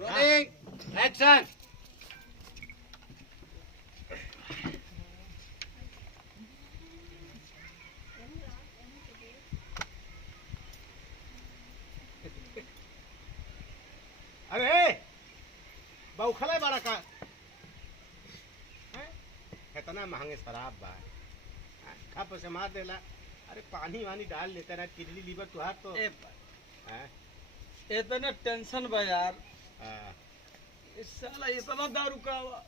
Rolling action. अरे बौखला बारा का कितना महंगे शराब बा, खप से मार देला। अरे पानी वानी डाल लेता ना, किडनी लीवर तुहार तो इतना टेंशन बा यार। हाँ। इस साला इतना दारू का हुआ,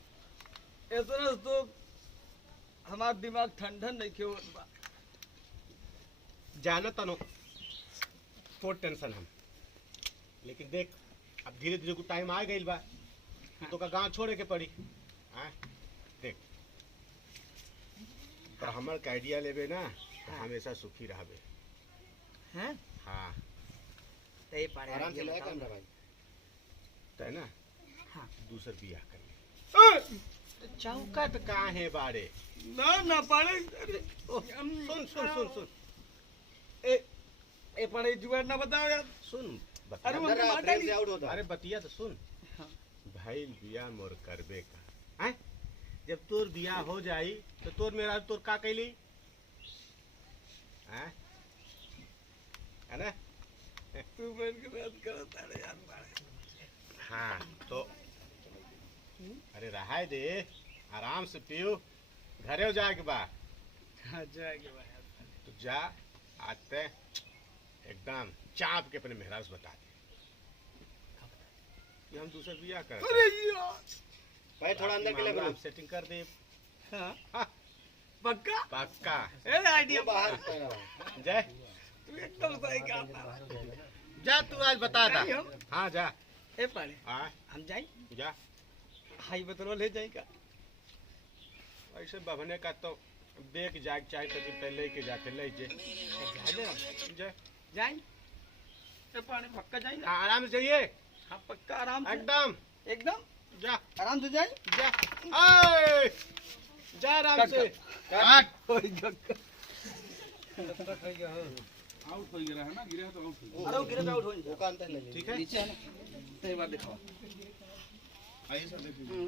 इतना तो हमारा दिमाग ठंडा नहीं क्यों बा। जाना तनो तो टेंशन हम, लेकिन देख अब धीरे धीरे को टाइम आ गई बा, तो का गांव छोड़े के पड़ी। हाँ देख, पर हमर का आइडिया लेबे ना तो हमेशा सुखी रहबे। हैं? हाँ ते पारे आराम से लगा कैमरा भाई। तय ना। हाँ। दूसर बियाह कर ले। चौकट कहाँ है बारे? ना पारे। सुन सुन सुन सुन ए पारे जुगाड़ ना बताओ यार। सुन अरे वो अंदर मार फ्रेम डाली। से आउट होता। अरे बतिया तो सुन। हाँ। भाई बियाह मोर करबे का हैं? जब तोर बियाह हो जाई तो तोर मेरा तोर का कैली हैं? है ना? तू बन के बात करता है यार पारे। हाँ तो अरे रहाय दे, आराम से पियो, घरे जाए के बाद। हाँ जाएंगे भाई। तो जा आते एकदम चाप के अपने मेहराज बता दे कि हम दूसरा बियाह कर। अरे यार भाई थोड़ा अंदर के लिए हम सेटिंग कर दे। हाँ हाँ, पक्का। पक्का। ए आइडिया बाहर जय तू एकदम सही कहा। जा, तू आज बता दा। नहीं हम। हाँ जा। ए पारे हाँ हम जाए जा। हाई बतरो ले जाएगा। ऐसे बभने का तो देख जाग चाहे तो कि ले के जाते ले जे जय जाए ए पारे पक्का जाए ना। आराम से जाइए। हाँ पक्का आराम से। एकदम एकदम जा आराम से जाए। जा। आए, जा आराम से। काट। आउट हो गया है ना, गिरे तो आउट हो अरे वो गिरे तो आउट हो वो का अंदर ले ले। ठीक है। नीचे है ना। सही बात दिखाओ। गया। आइए सर देखिए।